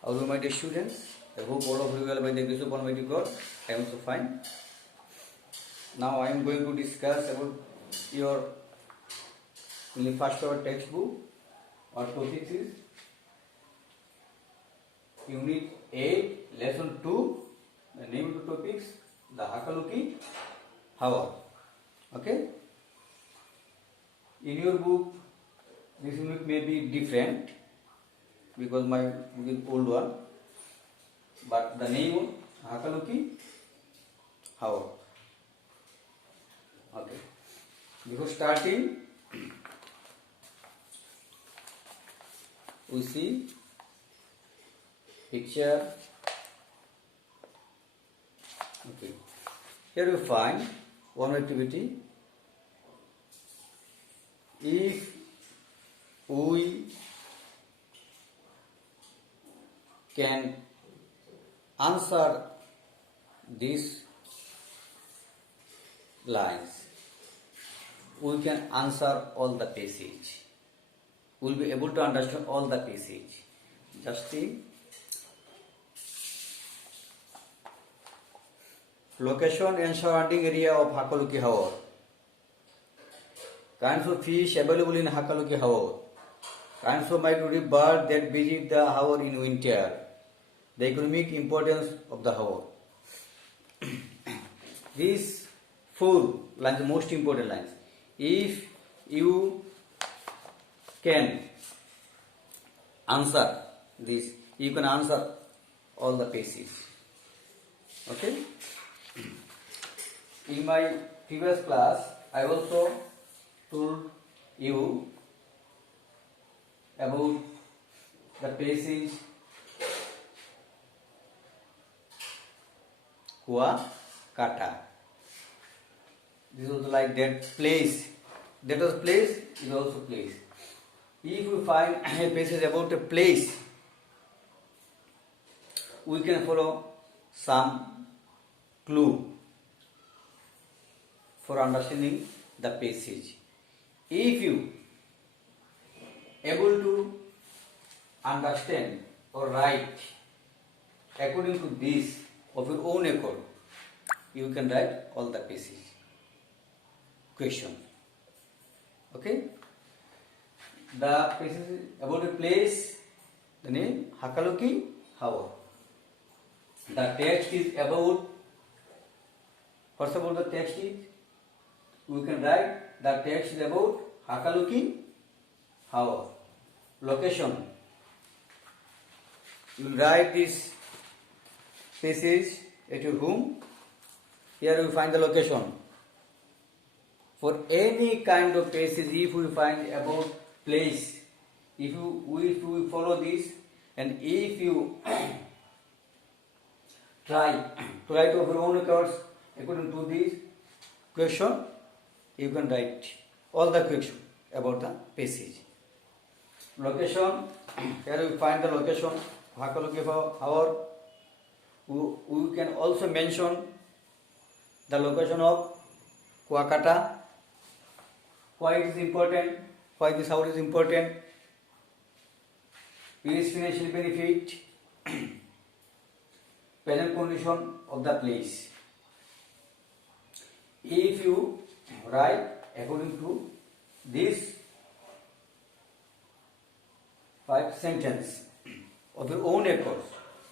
How do my dear students? I hope all of you well by the grace of Almighty God. I am also fine. Now I am going to discuss about your only first our textbook or topic is Unit 8, Lesson 2. The name of the topics the Hakaluki Hawa. Okay. In your book, this unit may be different because my book is old one, but the name Hakaluki Hawa. Okay. Before starting, we see picture. Okay. Here we find one activity. If we can answer these lines, we can answer all the passage. We will be able to understand all the passage. Just see. Location and surrounding area of Hakaluki Hawa. Kinds of fish available in Hakaluki Hawa. Kinds of migratory birds that visit the Hawa in winter. The economic importance of the Hawa. These four lines, the most important lines. If you can answer this, you can answer all the passages. Okay? In my previous class, I also told you about the passage Kuakata. This was like that place. That was place, is also place. If we find a passage about a place, we can follow some clue for understanding the passage. If you able to understand or write according to this of your own accord, you can write all the passage. Question. Okay? The passage about a place, the name Hakaluki Hawa. The text is about, first of all the text is, we can write the text is about Hakaluki Hawa. Location. You will write this passage at your home. Here you find the location. For any kind of passage, if we find about place, if you follow this, and if you try to write of your own accounts according to this question, you can write all the question about the passage. Location, here we find the location, Hakaluki Hawa. We can also mention the location of Kuakata. Why it is important? Why this house is important? Is financial benefit, present condition of the place. If you write according to this 5 sentences of your own accord,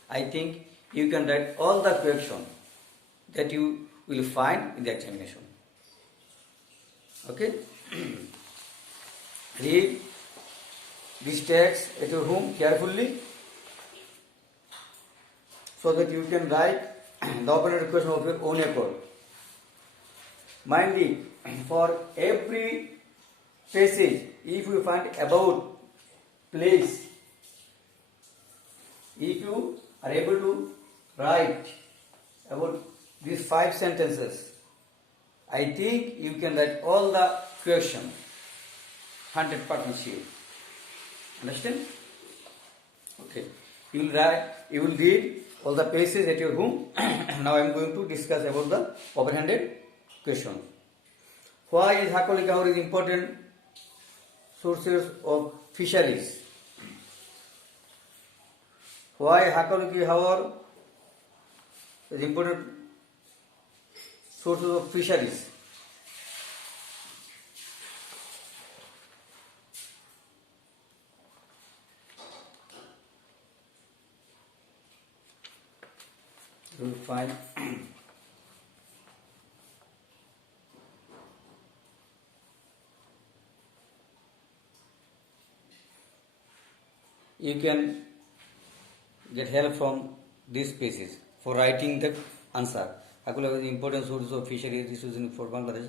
I think you can write all the question that you will find in the examination. Okay? Read this text at your home carefully so that you can write the open question of your own accord. Mindly, for every passage, if you find about place, if you are able to write about these 5 sentences, I think you can write all the question 100% sure. Understand? Okay. You will read all the passages at your home. Now I am going to discuss about the open-handed question. Why is Hakaluki Hawa important sources of fisheries? Why Hakaluki Harbor is important source of fisheries? You will find you can get help from these spaces for writing the answer. Hakula is the important source of fishery resources for Bangladesh.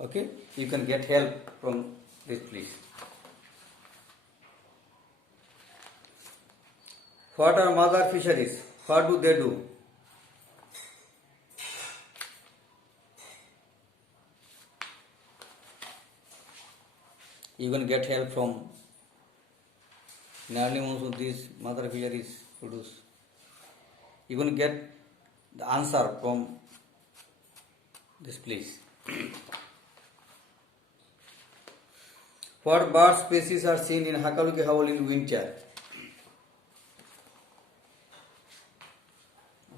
Okay, you can get help from this please. What are mother fisheries? What do they do? You can get help from in early months of these mother fisheries produce. You can get the answer from this place. What bird species are seen in Hakaluki Harbor in winter?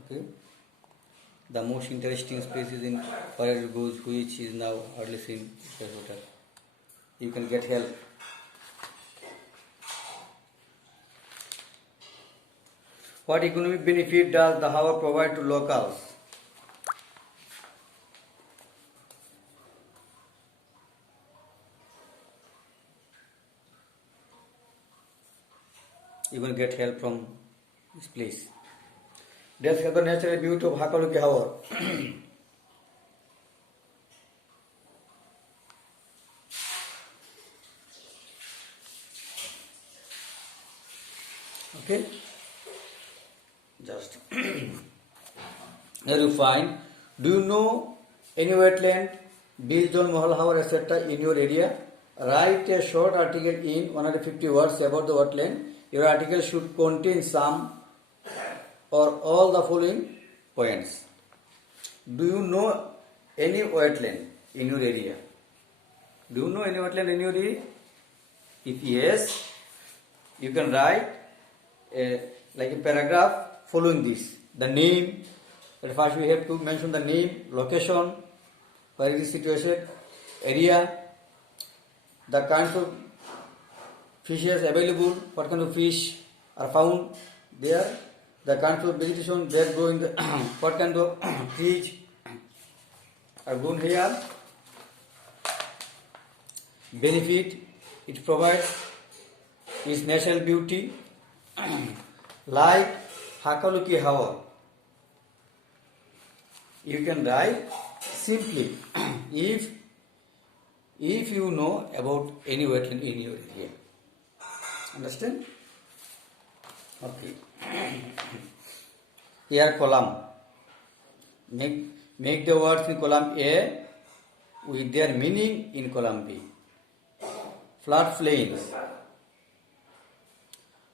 Okay. The most interesting species in Parade goose, which is now hardly seen in freshwater. You can get help. What economic benefit does the harbor provide to locals? You will get help from this place. Describe the natural beauty of Hakaluki Harbor. Okay? Just here you find, do you know any wetland, beach, zone, Mahal Harbor, etc. in your area? Write a short article in 150 words about the wetland. Your article should contain some or all the following points. Do you know any wetland in your area? Do you know any wetland in your area? If yes, you can write like a paragraph following this. The name, at first we have to mention the name, location, where it is situated, area, the kinds of fishes available, what kind of fish are found there, the kinds of vegetation that grow in the what kind of trees are grown here, benefit it provides, its natural beauty, like Hakaluki Harbor. You can write simply if you know about any wetland in your area. Understand? Okay. Here column. Make the words in column A with their meaning in column B. Floodplains.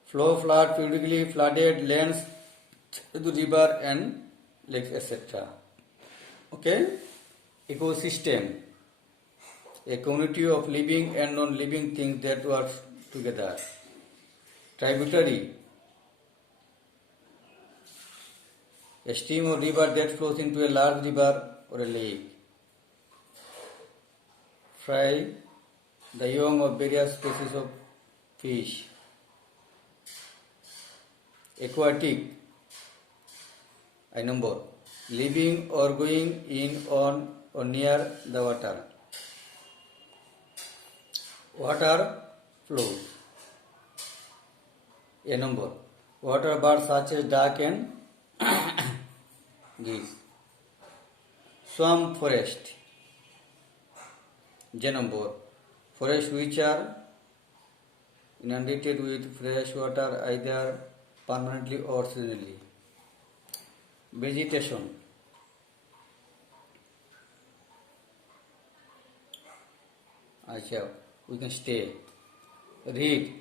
Flow, flood, periodically flooded lands, the river and lakes, etc. Okay? Ecosystem. A community of living and non-living things that work together. Tributary. A stream or river that flows into a large river or a lake. Fry. The young of various species of fish. Aquatic. I number. Living or going in, on or near the water. Water flows. A number. Water birds such as duck and geese. Swamp forest. J number. Forests which are inundated with fresh water either permanently or seasonally. Vegetation. We can stay. Reed.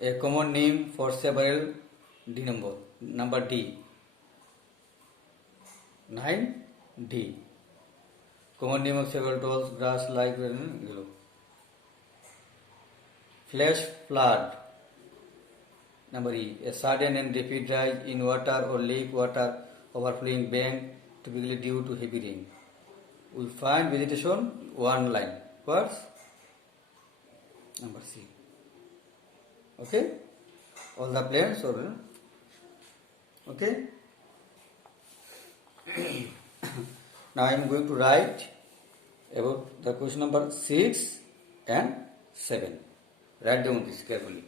A common name for several D number. Number D. 9. D. Common name of several tools, grass like yellow. flash flood. Number E, a sudden and rapid rise in water or lake water overflowing bank, typically due to heavy rain. We find vegetation one line. What's number C? Okay, all the plants or okay. Now I am going to write about the question number 6 and 7. Write down this carefully.